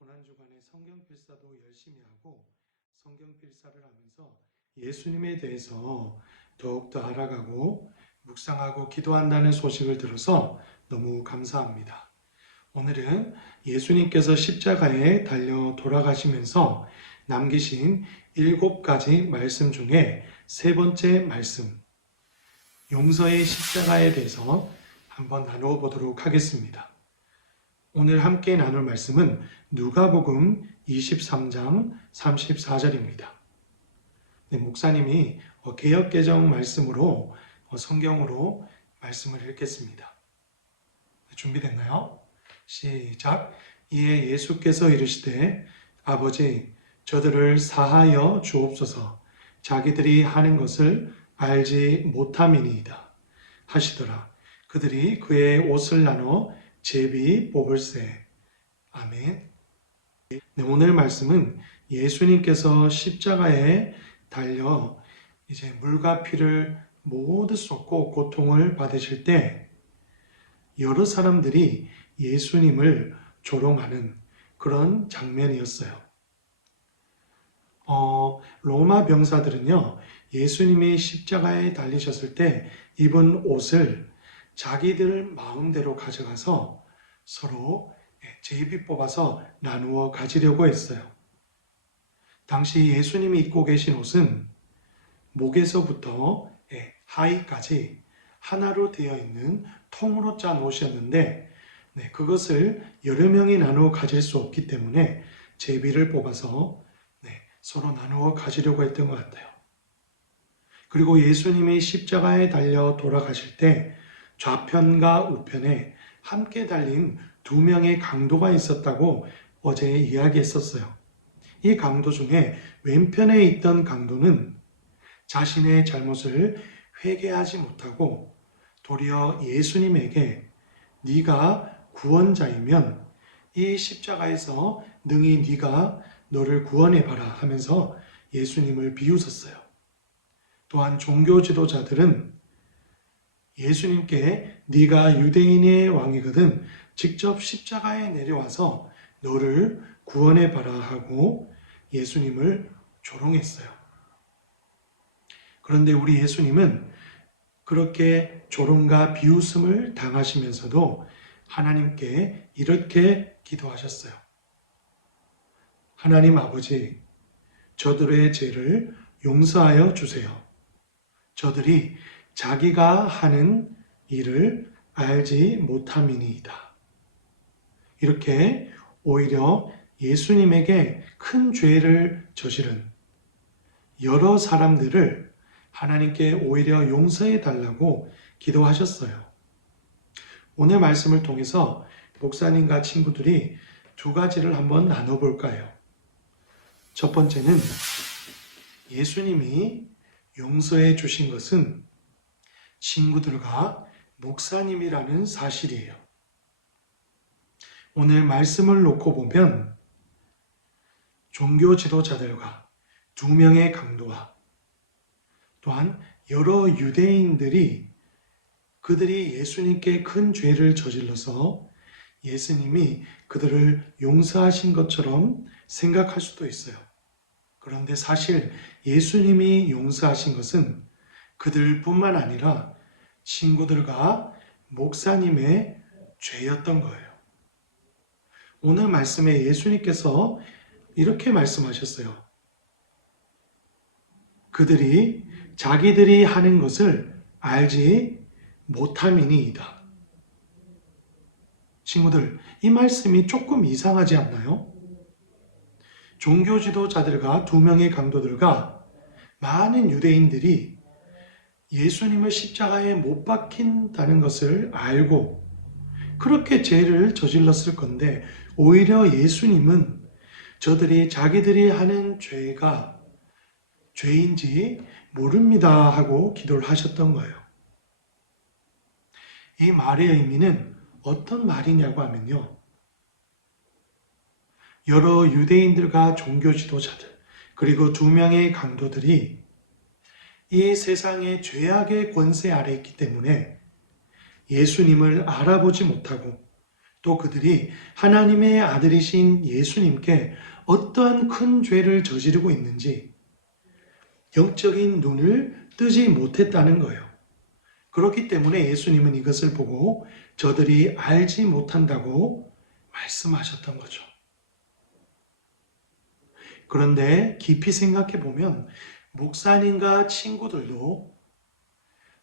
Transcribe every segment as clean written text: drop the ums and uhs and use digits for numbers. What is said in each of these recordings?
고난주간에 성경 필사도 열심히 하고 성경 필사를 하면서 예수님에 대해서 더욱더 알아가고 묵상하고 기도한다는 소식을 들어서 너무 감사합니다. 오늘은 예수님께서 십자가에 달려 돌아가시면서 남기신 7가지 말씀 중에 세 번째 말씀, 용서의 십자가에 대해서 한번 나누어 보도록 하겠습니다. 오늘 함께 나눌 말씀은 누가복음 23장 34절입니다. 목사님이 개역개정 말씀으로 성경으로 말씀을 읽겠습니다. 준비됐나요? 시작. 이에 예수께서 이르시되 아버지 저들을 사하여 주옵소서. 자기들이 하는 것을 알지 못함이니이다 하시더라. 그들이 그의 옷을 나눠 제비 뽑을세. 아멘. 오늘 말씀은 예수님께서 십자가에 달려 이제 물과 피를 모두 쏟고 고통을 받으실 때 여러 사람들이 예수님을 조롱하는 그런 장면이었어요. 로마 병사들은요, 예수님이 십자가에 달리셨을 때 입은 옷을 자기들 마음대로 가져가서 서로 제비 뽑아서 나누어 가지려고 했어요. 당시 예수님이 입고 계신 옷은 목에서부터 하의까지 하나로 되어 있는 통으로 짠 옷이었는데 그것을 여러 명이 나누어 가질 수 없기 때문에 제비를 뽑아서 서로 나누어 가지려고 했던 것 같아요. 그리고 예수님이 십자가에 달려 돌아가실 때 좌편과 우편에 함께 달린 2명의 강도가 있었다고 어제 이야기했었어요. 이 강도 중에 왼편에 있던 강도는 자신의 잘못을 회개하지 못하고 도리어 예수님에게 네가 구원자이면 이 십자가에서 능히 네가 너를 구원해봐라 하면서 예수님을 비웃었어요. 또한 종교 지도자들은 예수님께 네가 유대인의 왕이거든 직접 십자가에 내려와서 너를 구원해봐라 하고 예수님을 조롱했어요. 그런데 우리 예수님은 그렇게 조롱과 비웃음을 당하시면서도 하나님께 이렇게 기도하셨어요. 하나님 아버지, 저들의 죄를 용서하여 주세요. 저들이 자기가 하는 일을 알지 못함이니이다. 이렇게 오히려 예수님에게 큰 죄를 저지른 여러 사람들을 하나님께 오히려 용서해 달라고 기도하셨어요. 오늘 말씀을 통해서 목사님과 친구들이 2가지를 한번 나눠볼까요? 첫 번째는 예수님이 용서해 주신 것은 친구들과 목사님이라는 사실이에요. 오늘 말씀을 놓고 보면 종교 지도자들과 2명의 강도와 또한 여러 유대인들이 그들이 예수님께 큰 죄를 저질러서 예수님이 그들을 용서하신 것처럼 생각할 수도 있어요. 그런데 사실 예수님이 용서하신 것은 그들뿐만 아니라 친구들과 목사님의 죄였던 거예요. 오늘 말씀에 예수님께서 이렇게 말씀하셨어요. 그들이 자기들이 하는 것을 알지 못함이니이다. 친구들, 이 말씀이 조금 이상하지 않나요? 종교 지도자들과 2명의 강도들과 많은 유대인들이 예수님을 십자가에 못 박힌다는 것을 알고 그렇게 죄를 저질렀을 건데 오히려 예수님은 저들이 자기들이 하는 죄가 죄인지 모릅니다 하고 기도를 하셨던 거예요. 이 말의 의미는 어떤 말이냐고 하면요. 여러 유대인들과 종교 지도자들 그리고 2명의 강도들이 이 세상의 죄악의 권세 아래 있기 때문에 예수님을 알아보지 못하고 또 그들이 하나님의 아들이신 예수님께 어떠한 큰 죄를 저지르고 있는지 영적인 눈을 뜨지 못했다는 거예요. 그렇기 때문에 예수님은 이것을 보고 저들이 알지 못한다고 말씀하셨던 거죠. 그런데 깊이 생각해 보면 목사님과 친구들도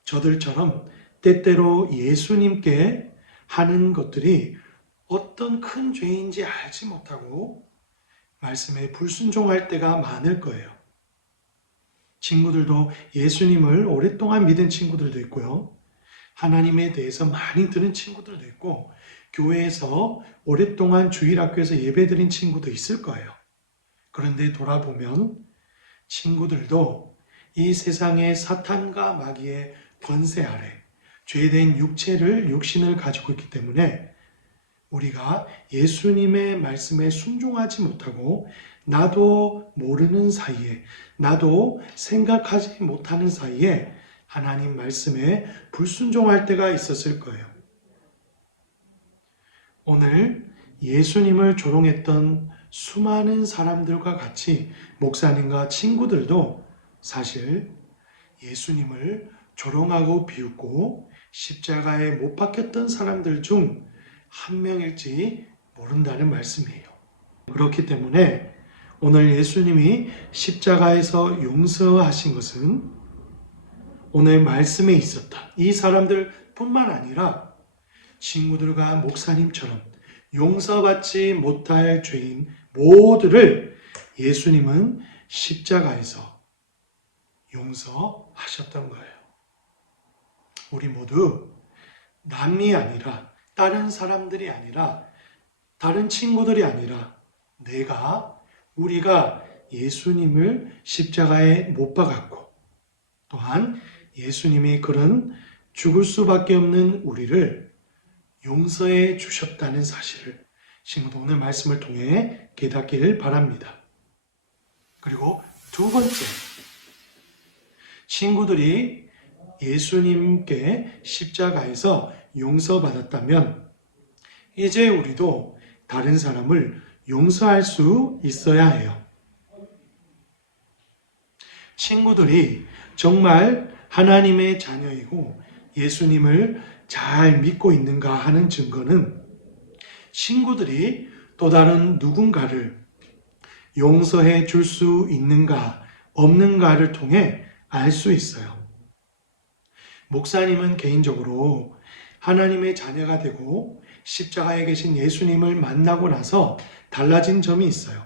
저들처럼 때때로 예수님께 하는 것들이 어떤 큰 죄인지 알지 못하고 말씀에 불순종할 때가 많을 거예요. 친구들도 예수님을 오랫동안 믿은 친구들도 있고요. 하나님에 대해서 많이 들은 친구들도 있고 교회에서 오랫동안 주일학교에서 예배드린 친구도 있을 거예요. 그런데 돌아보면 친구들도 이 세상의 사탄과 마귀의 권세 아래 죄된 육신을 가지고 있기 때문에 우리가 예수님의 말씀에 순종하지 못하고 나도 모르는 사이에, 나도 생각하지 못하는 사이에 하나님 말씀에 불순종할 때가 있었을 거예요. 오늘 예수님을 조롱했던 수많은 사람들과 같이 목사님과 친구들도 사실 예수님을 조롱하고 비웃고 십자가에 못 박혔던 사람들 중 한 명일지 모른다는 말씀이에요. 그렇기 때문에 오늘 예수님이 십자가에서 용서하신 것은 오늘 말씀에 있었던 이 사람들 뿐만 아니라 친구들과 목사님처럼 용서받지 못할 죄인 모두를 예수님은 십자가에서 용서하셨던 거예요. 우리 모두 남이 아니라 다른 사람들이 아니라 다른 친구들이 아니라 우리가 예수님을 십자가에 못 박았고 또한 예수님이 그런 죽을 수밖에 없는 우리를 용서해 주셨다는 사실을 친구도 오늘 말씀을 통해 깨닫기를 바랍니다. 그리고 두 번째, 친구들이 예수님께 십자가에서 용서받았다면 이제 우리도 다른 사람을 용서할 수 있어야 해요. 친구들이 정말 하나님의 자녀이고 예수님을 잘 믿고 있는가 하는 증거는 친구들이 또 다른 누군가를 용서해 줄 수 있는가 없는가를 통해 알 수 있어요. 목사님은 개인적으로 하나님의 자녀가 되고 십자가에 계신 예수님을 만나고 나서 달라진 점이 있어요.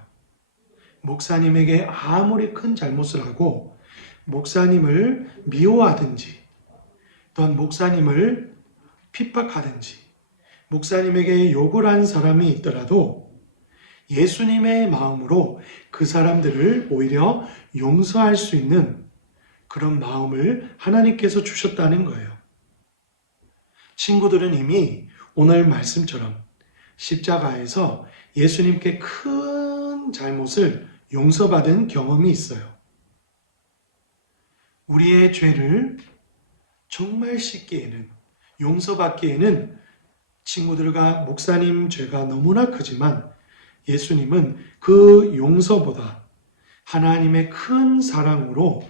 목사님에게 아무리 큰 잘못을 하고 목사님을 미워하든지 또한 목사님을 핍박하든지 목사님에게 욕을 한 사람이 있더라도 예수님의 마음으로 그 사람들을 오히려 용서할 수 있는 그런 마음을 하나님께서 주셨다는 거예요. 친구들은 이미 오늘 말씀처럼 십자가에서 예수님께 큰 잘못을 용서받은 경험이 있어요. 우리의 죄를 정말 씻기에는, 용서받기에는 친구들과 목사님 죄가 너무나 크지만 예수님은 그 용서보다 하나님의 큰 사랑으로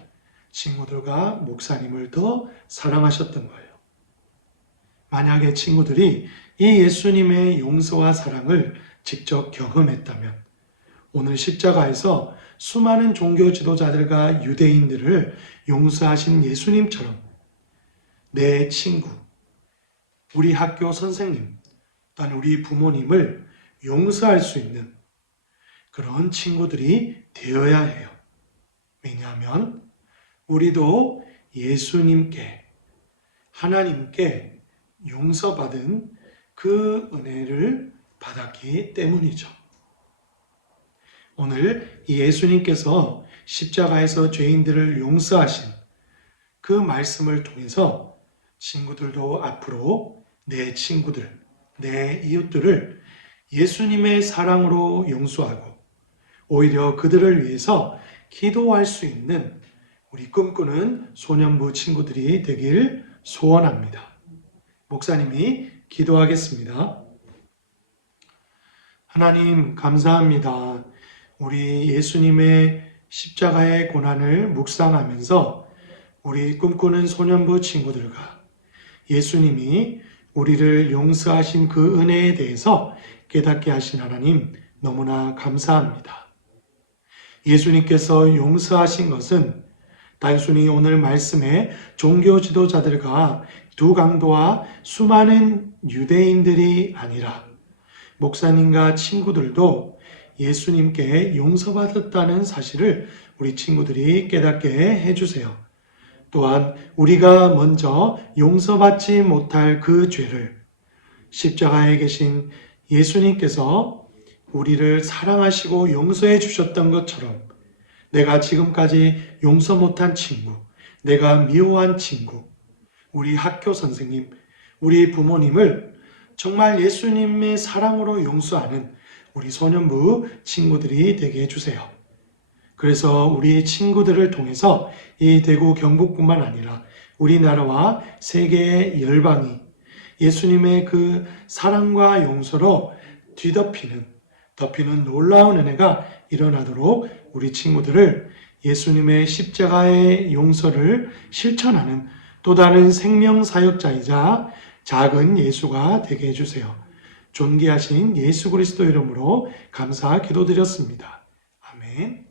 친구들과 목사님을 더 사랑하셨던 거예요. 만약에 친구들이 이 예수님의 용서와 사랑을 직접 경험했다면 오늘 십자가에서 수많은 종교 지도자들과 유대인들을 용서하신 예수님처럼 내 친구, 우리 학교 선생님, 또한 우리 부모님을 용서할 수 있는 그런 친구들이 되어야 해요. 왜냐하면 우리도 예수님께, 하나님께 용서받은 그 은혜를 받았기 때문이죠. 오늘 이 예수님께서 십자가에서 죄인들을 용서하신 그 말씀을 통해서 친구들도 앞으로 내 친구들, 내 이웃들을 예수님의 사랑으로 용서하고 오히려 그들을 위해서 기도할 수 있는 우리 꿈꾸는 소년부 친구들이 되길 소원합니다. 목사님이 기도하겠습니다. 하나님, 감사합니다. 우리 예수님의 십자가의 고난을 묵상하면서 우리 꿈꾸는 소년부 친구들과 예수님이 우리를 용서하신 그 은혜에 대해서 깨닫게 하신 하나님, 너무나 감사합니다. 예수님께서 용서하신 것은 단순히 오늘 말씀에 종교 지도자들과 두 강도와 수많은 유대인들이 아니라 목사님과 친구들도 예수님께 용서받았다는 사실을 우리 친구들이 깨닫게 해주세요. 또한 우리가 먼저 용서받지 못할 그 죄를 십자가에 계신 예수님께서 우리를 사랑하시고 용서해 주셨던 것처럼 내가 지금까지 용서 못한 친구, 내가 미워한 친구, 우리 학교 선생님, 우리 부모님을 정말 예수님의 사랑으로 용서하는 우리 소년부 친구들이 되게 해주세요. 그래서 우리 친구들을 통해서 이 대구 경북뿐만 아니라 우리나라와 세계의 열방이 예수님의 그 사랑과 용서로 덮이는 놀라운 은혜가 일어나도록 우리 친구들을 예수님의 십자가의 용서를 실천하는 또 다른 생명 사역자이자 작은 예수가 되게 해주세요. 존귀하신 예수 그리스도 이름으로 감사 기도드렸습니다. 아멘.